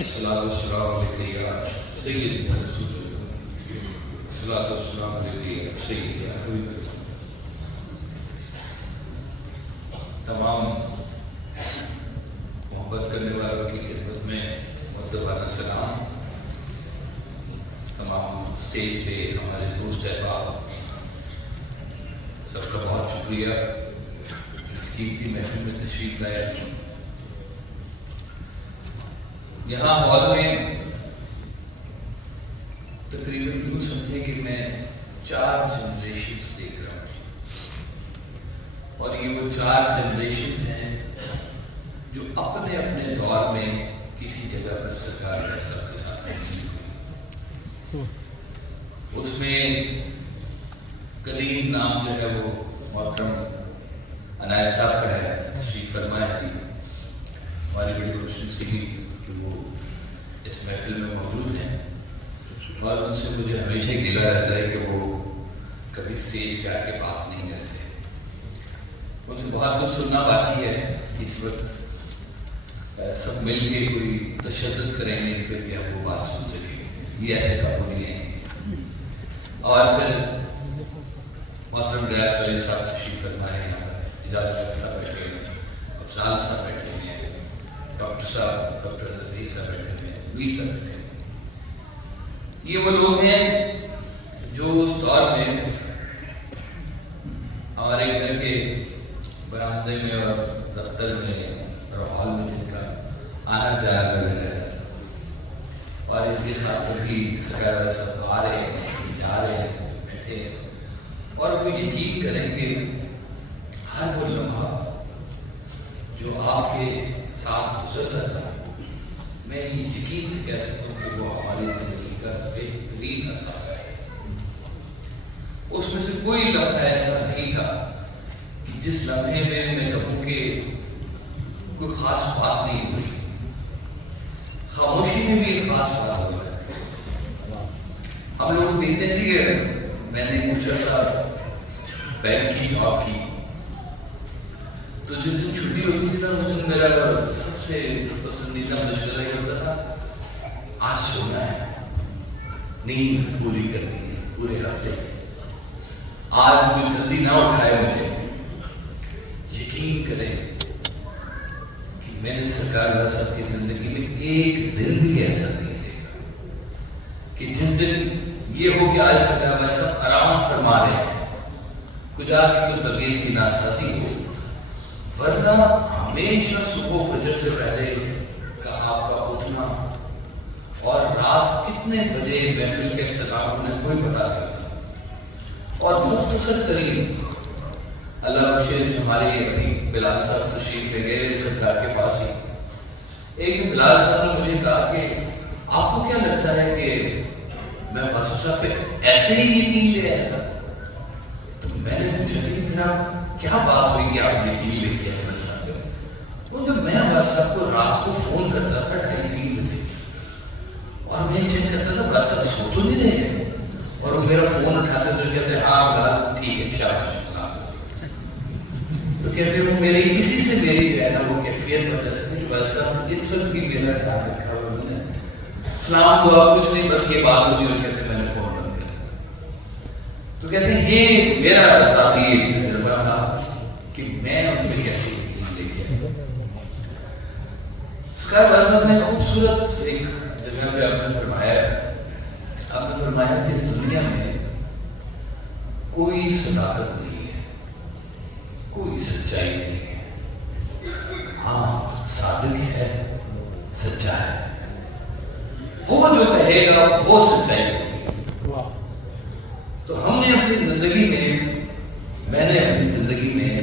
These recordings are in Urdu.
الصلاة والسلام علیکہ یا سیدی رسول اللہ، الصلاة والسلام علیکہ یا سیدی حبیب اللہ۔ تمام محبت کرنے والوں کی خدمت میں مؤدبانہ سلام۔ تمام اسٹیج پہ ہمارے دوست احباب، سب کا بہت شکریہ اس قیمتی محفل میں تشریف لائے۔ یہاں ہال میں تقریباً یوں سمجھے کہ میں 4 جنریشنز دیکھ رہا ہوں، اور یہ وہ 4 جنریشنز ہیں جو اپنے اپنے دور میں کسی جگہ پر سرکار صاحب کے ساتھ پہنچی ہوئی۔ اس میں قدیم نام جو ہے وہ محترم عنایت صاحب کا ہے، تشریف فرمائے تھی۔ ہماری بڑی خوش نصیبی کہ وہ اس محفل میں موجود ہیں، اور ان سے مجھے ہمیشہ ہی گلہ رہتا ہے کہ وہ کبھی اسٹیج پہ آ کے بات نہیں کرتے۔ ان سے بہت کچھ سننا باقی ہے، اس وقت سب مل کے کوئی تشدد کریں گے ان پہ کہ ہم وہ بات سن سکیں، یہ ایسے قابو نہیں ہے۔ اور پھر محترم ریاض چوہدری صاحب تشریف فرمائے، یہاں پر اجازت صاحب بیٹھے ہیں، افضال صاحب بیٹھے ہیں، ڈاکٹر صاحب، ڈاکٹر عزیز صاحب بیٹھے ہیں، ویر صاحب بیٹھے ہیں۔ یہ وہ لوگ ہیں جو اس دور میں ہمارے گھر کے برآمدے میں اور دفتر میں اور ہال میں جن کا آنا جانا لگا رہتا تھا، اور ان کے ساتھ کبھی سرکار صاحب آ رہے ہیں، جا رہے ہیں، بیٹھے ہیں، اور وہ یقین کریں کہ ہر وہ لمحہ جو آپ کے ساتھ گزرتا تھا، میں یقین سے کہہ سکتا ہوں کہ وہ ہماری زندگی کا بہترین اثاثہ ہے۔ اس میں سے کوئی لمحہ ایسا نہیں تھا کہ جس لمحے میں میں کہوں کہ کوئی خاص بات نہیں ہوئی۔ خاموشی میں بھی ایک خاص بات ہو جاتی ہے۔ ہم لوگ دیکھتے ہیں کہ میں نے کچھ عرصہ بینک کی جاب کی، تو جس دن چھٹی ہوتی تھی نا، اس دن میرا سب سے پسندیدہ مشغلہ یہ ہوتا تھا، آج سونا ہے، نیند پوری کرنی ہے پورے ہفتے میں، آج کوئی جلدی نہ اٹھائے مجھے۔ یقین کریں کہ میں نے سرکار صاحب کی زندگی میں ایک دن بھی ایسا نہیں دیکھا کہ جس دن یہ ہو کہ آج سرکار صاحب آرام فرما رہے ہیں، کچھ آ کے کوئی طبیعت کی ناسازی ہو، ورنہ ہمیشہ صبح فجر سے پہلے کا آپ کا اٹھنا اور رات کتنے بجے محفل کے اختتام ہونے کوئی پتہ نہیں تھا۔ اور مختصر ترین اللہ بخشے ہمارے ابھی بلال صاحب تشریف لے گئے سرکار کے پاس ہی، ایک بلال صاحب نے مجھے کہا کہ آپ کو کیا لگتا ہے کہ میں واسطہ صاحب پہ ایسے ہی یقین لے آیا تھا؟ تو میں نے پوچھا کہ پھر آپ کیا بات ہوئی کہ آپ یقین لے کے آئے صاحب پہ؟ وہ جب میں واسطہ صاحب کو رات کو فون کرتا تھا 2:30-3 بجے، اور میں چیک کرتا تھا واسطہ صاحب سو تو نہیں رہے ہیں، اور وہ میرا فون اٹھاتے تو کہتے ہیں ہاں بلال ٹھیک ہے، شاباش، اللہ حافظ۔ تو کہتے ہیں وہ میرے اسی سے میری جو ہے نا وہ کیفیت بدل ہے، واسطہ صاحب اس وقت بھی میرا خیال رکھا ہوا انہوں نے، سلام دعا کچھ نہیں، بس یہ بات ہوئی، اور کہتے ہیں میں نے فون بند کر دیا۔ تو کہتے ہیں یہ میرا ذاتی ایک تجربہ تھا کہ میں ان پہ کیسے یقین لے کے آیا۔ سرکار صاحب نے خوبصورت ایک جگہ پہ آپ نے فرمایا کہ اس دنیا میں کوئی صداقت نہیں ہے، کوئی سچائی نہیں ہے، ہاں صادق ہے، سچا ہے، وہ جو کہے گا وہ سچائی ہوگی۔ تو ہم نے اپنی زندگی میں نے اپنی زندگی میں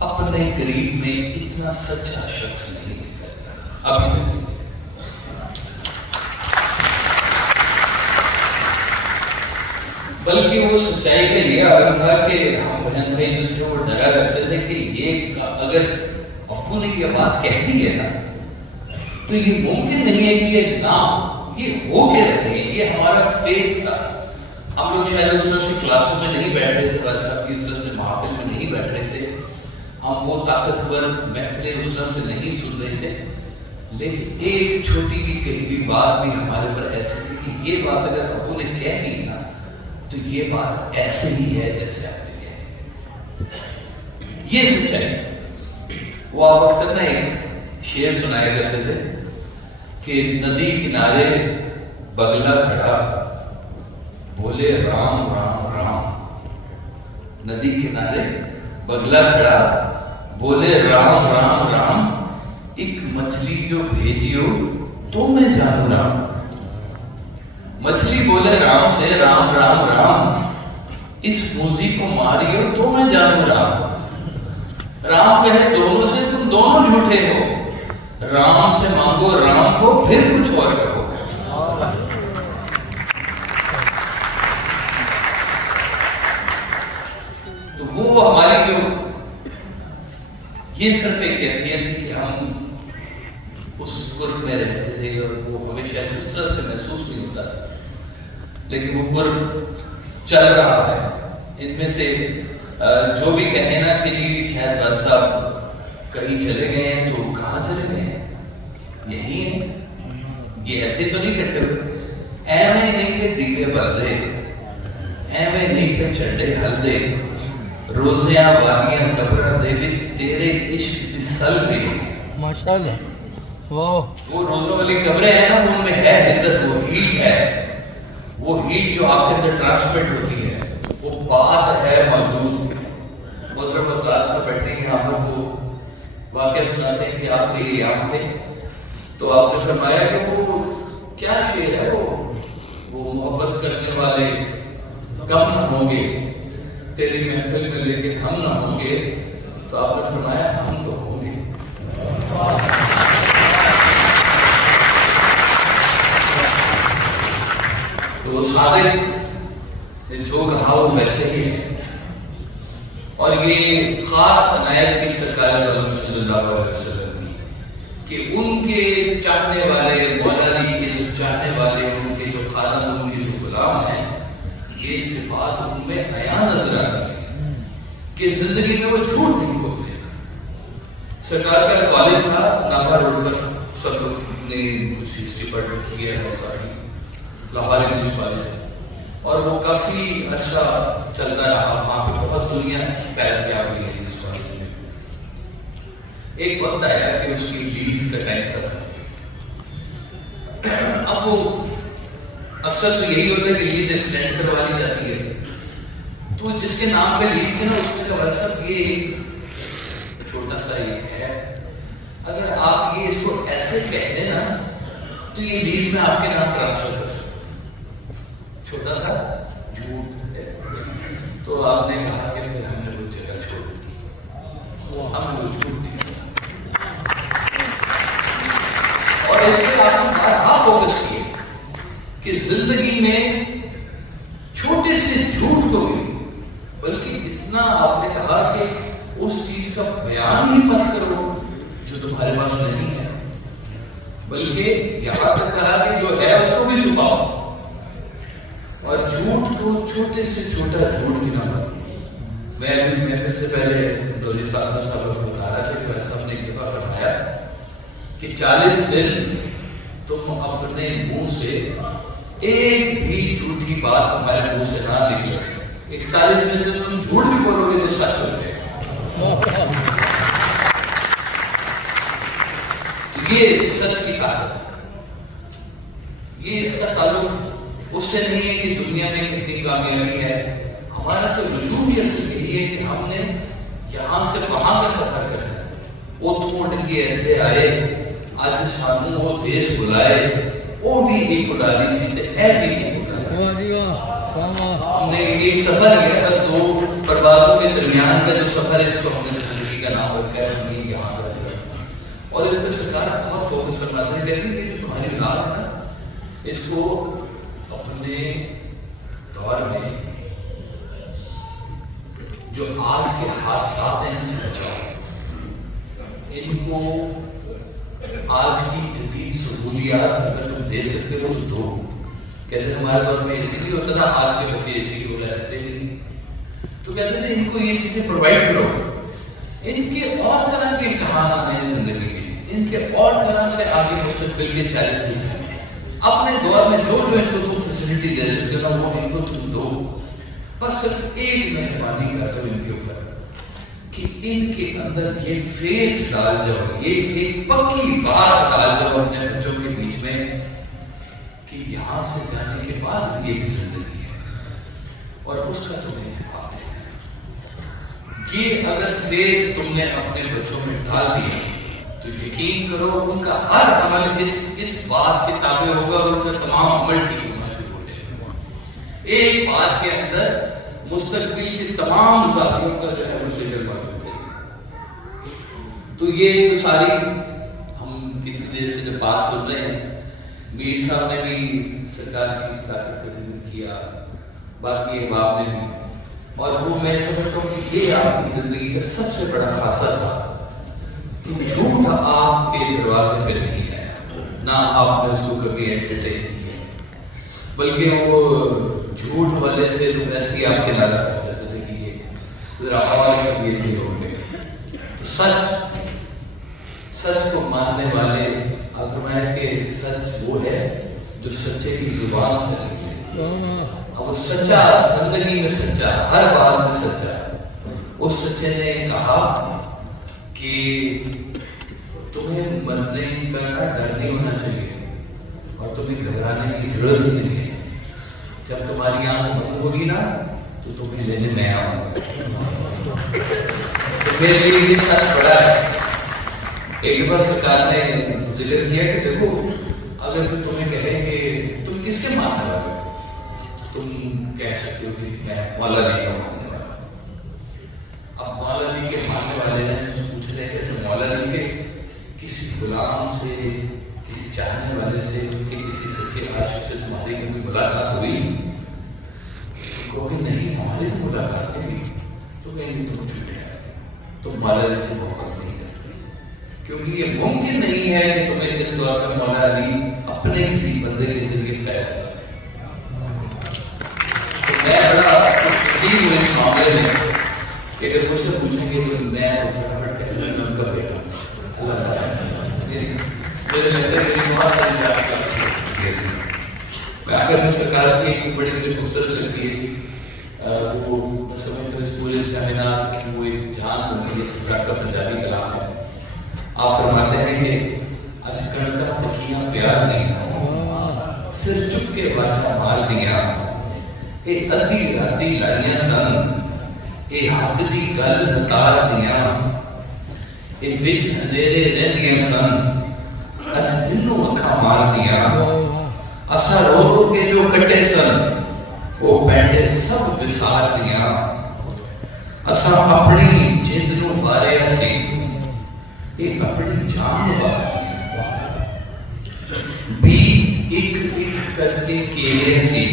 اپنے قریب میں اتنا سچا شخص نہیں دیکھا ابھی تک۔ بلکہ وہ سچائی کا یہ عالم تھا کہ ہم بہن بھائی جو تھے وہ ڈرا کرتے تھے کہ یہ اگر ابو نے یہ بات کہہ دی ہے نا تو یہ ممکن نہیں ہے کہ یہ نہ ہو، یہ ہو کے رہے گی۔ یہ ہمارا فیتھ تھا۔ ہم لوگ شاید اس طرح سے کلاسوں میں نہیں بیٹھ رہے تھے، ویسے صاحب کی اس طرح سے محافل میں نہیں بیٹھ رہے تھے، ہم وہ طاقتور محفلیں اس طرح سے نہیں سن رہے تھے، لیکن ایک چھوٹی کی کہی ہوئی بات بھی ہمارے پر ایسی تھی کہ یہ بات اگر ابو نے کہہ دی نا تو یہ بات ایسے ہی ہے جیسے آپ نے کہہ دی. یہ سچائی. وہ آپ اکثر نا ایک شعر سنایا کرتے تھے کہ ندی کنارے بگلا کھڑا بولے رام رام رام. ندی کنارے بگلا کھڑا بولے رام رام رام. ایک مچھلی جو بھیجیو تو میں جانوں رام. مچھلی بولے رام سے رام رام رام. اس موزی کو ماریو تو میں جانوں رام. رام کہے دونوں سے تم دونوں جھوٹے ہو. رام سے مانگو رام کو پھر کچھ اور کہو. تو وہ ہماری جو یہ صرف ایک کیفیت تھی کہ ہم اس قرب میں رہتے تھے اور وہ ہمیں شاید اس طرح سے محسوس نہیں ہوتا لیکن وہ قرب چل رہا ہے. ان میں سے جو بھی کہیں نا کہ جی شاید بس صاحب کہیں چلے گئے ہیں تو کہاں چلے گئے ہیں؟ یہی ہے. یہ ایسے تو نہیں کہتے ہوئے ایویں نہیں پہ دیوے بلدے ایویں نہیں پہ چڈے ہلدے روزیاں والیاں قبراں دے وچ تیرے عشق دی سلوے. ماشاءاللہ. وہ روزوں والی قبریں ہیں نا ان میں ہے حدت. وہ ہیٹ ہے. وہ ہیٹ جو آپ کے اندر ٹرانسمٹ ہوتی ہے وہ بات ہے موجود. محترم حضرات سے بیٹھے ہیں آپ لوگ کو واقعہ سناتے ہیں کہ آپ کے یہاں تھے تو آپ نے فرمایا کہ وہ کیا شعر ہے وہ محبت کرنے والے کم نہ ہوں گے تیری محفل میں لیکن ہم نہ ہوں گے. تو آپ نے فرمایا ہم تو ہوں گے. تو وہ صادق نے جو کہا وہ ویسے ہی ہے. اور یہ خاص عنایت تھی سرکار عالم صلی اللہ علیہ وسلم کی کہ ان کے چاہنے والے مولا علی کے جو چاہنے والے ان کے جو خادم ان کے جو غلام ہیں یہ صفات ان میں عیاں نظر آتی ہیں کہ زندگی میں وہ جھوٹ نہیں بولتے. سرکار کا کالج تھا ناپا روڈ پر. سب لوگ نے کچھ ہسٹری پڑھ رکھی ہے ساری لاہور انگلش کالج اور وہ کافی عرصہ چلتا رہا. وہاں پہ بہت دنیا فیض کیا ہوئی ہے اس کالج میں. ایک وقت آیا کہ اس کی لیز کا ٹائم تھا. اب وہ اکثر تو یہی ہوتا ہے کہ لیز ایکسٹینڈ کروا لی جاتی ہے. تو جس کے نام پہ لیز تھی نا اس میں کہا صاحب یہ چھوٹا سا ایک ہے اگر آپ یہ اس کو ایسے کہہ دیں نا تو یہ لیز میں آپ کے نام ٹرانسفر کر سکتا. چھوٹا تھا جھوٹ ہے. تو آپ نے کہا کہ پھر ہم نے وہ جگہ چھوڑ دی. ہم نے وہ جھوٹ دی اور اس پہ آپ نے بارہا فوکس کیے کہ زندگی میں چھوٹے سے جھوٹ کو بھی بلکہ اتنا آپ نے کہا کہ اس چیز کا بیان ہی مت کرو جو تمہارے پاس نہیں ہے بلکہ یہاں تک کہا کہ جو ہے اس کو بھی چھپاؤ اور جھوٹ کو چھوٹے سے چھوٹا جھوٹ بھی نہ کرو. میں ابھی محفل سے پہلے دوری فاطمہ صاحب کو بتا رہا تھا کہ بھائی صاحب نے ایک دفعہ فرمایا کہ 40 دن تم اپنے منہ سے ایک بھی جھوٹی بات تمہارے منہ سے نہ نکلے. 41 دن جب تم جھوٹ بھی بولو گے تو سچ ہو جائے گا. یہ سچ کی طاقت ہے. یہ اس کا تعلق اس سے نہیں ہے کہ دنیا میں کتنی کامیابی ہے. ہمارا تو رجوع ہی اصل یہی ہے کہ ہم نے یہاں سے وہاں کا سفر کرنا ہے. وہ توڑ کے ایتھے آئے اج سانوں وہ دیش بلائے وہ بھی ایک اڈالی سی تے اے بھی ایک اڈالی. ہم نے ایک سفر ہے اگر دو پروازوں کے درمیان کا جو سفر ہے اس کو ہم نے زندگی کا نام رکھا ہے. ہم یہ یہاں کا اور اس پہ سرکار بہت فوکس کرنا تھا. کہتی ہے کہ تمہاری اولاد ہے نا اس کو اپنے دور میں جو آج کے حادثات ہیں ان سے بچاؤ. ان کو آج کی جدید سہولیات اگر تم دے سکتے ہو تو دو. کہتے ہیں ہمارے دور میں اسی لیے ہوتا تھا آج کے بچے اسی لیے ہوتا رہتے نہیں. تو کہتے تھے ان کو یہ چیزیں پرووائڈ کرو. ان کے اور طرح کے امتحانات ہیں زندگی میں. ان کے اور طرح سے آگے مستقبل کے چیلنجز ہیں. اپنے دور میں جو جو ان کو تم فیسلٹی دے سکتے ہو وہ ان کو تم دو. بس صرف ایک مہربانی کر دو ان کے اوپر کہ ان کے اندر یہ فیتھ ڈال جاؤ, یہ ایک پکی بات ڈال جاؤ اپنے بچوں کے بیچ میں کہ یہاں سے جانے کے بعد بھی ایک زندگی ہے اور اس کا تمہیں جواب دینا ہے. یہ اگر فیتھ تم نے اپنے بچوں میں ڈال دیا تو یقین کرو ان کا ہر عمل اس بات کے تابع ہوگا اور ان کا تمام عمل ٹھیک ہونا شروع ہو جائے گا. ایک بات کے اندر مستقبل کے تمام ذاتیوں کا جو ہے وہ سجل موجود ہے. تو یہ ساری ہم کتنی دیر سے جب بات سن رہے ہیں, میر صاحب نے بھی سرکار کی اس طاقت کا ذکر کیا, باقی احباب نے بھی, اور وہ میں سمجھتا ہوں کہ یہ آپ کی زندگی کا سب سے بڑا خاصہ تھا کہ جھوٹ آپ کے دروازے پہ نہیں آیا, نہ آپ نے اس کو کبھی انٹرٹین کیا, بلکہ وہ جھوٹ والے سے تو ویسے ہی آپ کے نادا کر دیتے تھے کہ یہ ذرا اور یہ تھے لوگ. تو سچ کو ماننے والے آپ فرمایا کہ سچ وہ ہے جو سچے کی زبان سے نکلے. اب وہ سچا زندگی میں سچا, ہر بات میں سچا. اس سچے نے کہا کہ تمہیں مرنے کا ڈر نہیں ہونا چاہیے اور تمہیں گھبرانے کی ضرورت ہی نہیں ہے. جب تمہاری آنکھ بند ہوگی نا تو تمہیں لینے میں آؤں گا. تو میرے لیے یہ سچ بڑا ہے. ایک بار سرکار نے ذکر کیا کہ دیکھو اگر کوئی تمہیں کہے کہ تم کس کے ماننے والے ہو, تم کہہ سکتے ہو کہ میں مولا علی کا ماننے والا ہوں. اب مولا علی کے ماننے والے نے پوچھ رہے کہ تو مولا علی کے کسی غلام سے, کسی چاہنے والے سے, کہ کسی سچے عاشق سے تمہاری کوئی ملاقات ہوئی؟ کہو کہ نہیں ہماری تو ملاقات نہیں ہوئی. تو کہیں گے تم جھوٹے ہیں, تم مولا علی سے محبت نہیں کرتے, کیونکہ یہ ممکن نہیں ہے کہ تمہیں اس دور میں مولا علی اپنے کسی بندے کے ذریعے فیض کرے. تو میں بڑا خوشی ہوں اس معاملے میں کہ اگر مجھ سے پوچھیں گے تو میں تو فٹافٹ کہہ دوں گا ان کا بیٹا اللہ تعالیٰ. میرے لگتا ہے میری بہت ساری بات کا میں آخر میں سرکار کی ایک بڑی بڑی خوبصورت لگتی ہے. وہ سمجھتے ہیں اس پورے سیمینار کی وہ ایک جان بنتی ہے. سرکار کا پنجابی کلام ہے. آپ فرماتے ہیں کہ اج کڑکا تکیاں پیار دیا, سر چک کے واجہ مار دیا, اے ادھی راتی لائیاں سن, اے حق دی گل نتار دیا, اے وچ اندھیرے رہندیاں سن, اج دنوں اکھاں مار دیا, اسا رو رو کے جو کٹے سن وہ پینڈے سب وسار دیا, اسا اپنی جند نو واریا سی, ایک اپنی جان وار بھی ایک ایک کر کے کیلے سی,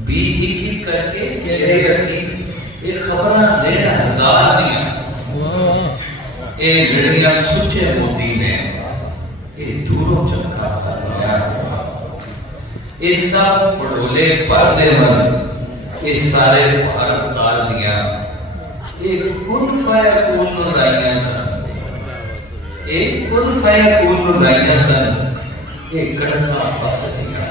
بھی ایک ایک کر کے کیلے سی, ایک خبراں دین ہزار دیا, اے لڑیاں سچے موتی نے, اے دوروں چکا بھر دیا, اے سب پڑھولے پر دے من, اے سارے بھار اتار دیا, اے کن فایا کون رائیاں سن, اے کن فایا کون رائیاں سن, اے کڑکا بس دیا.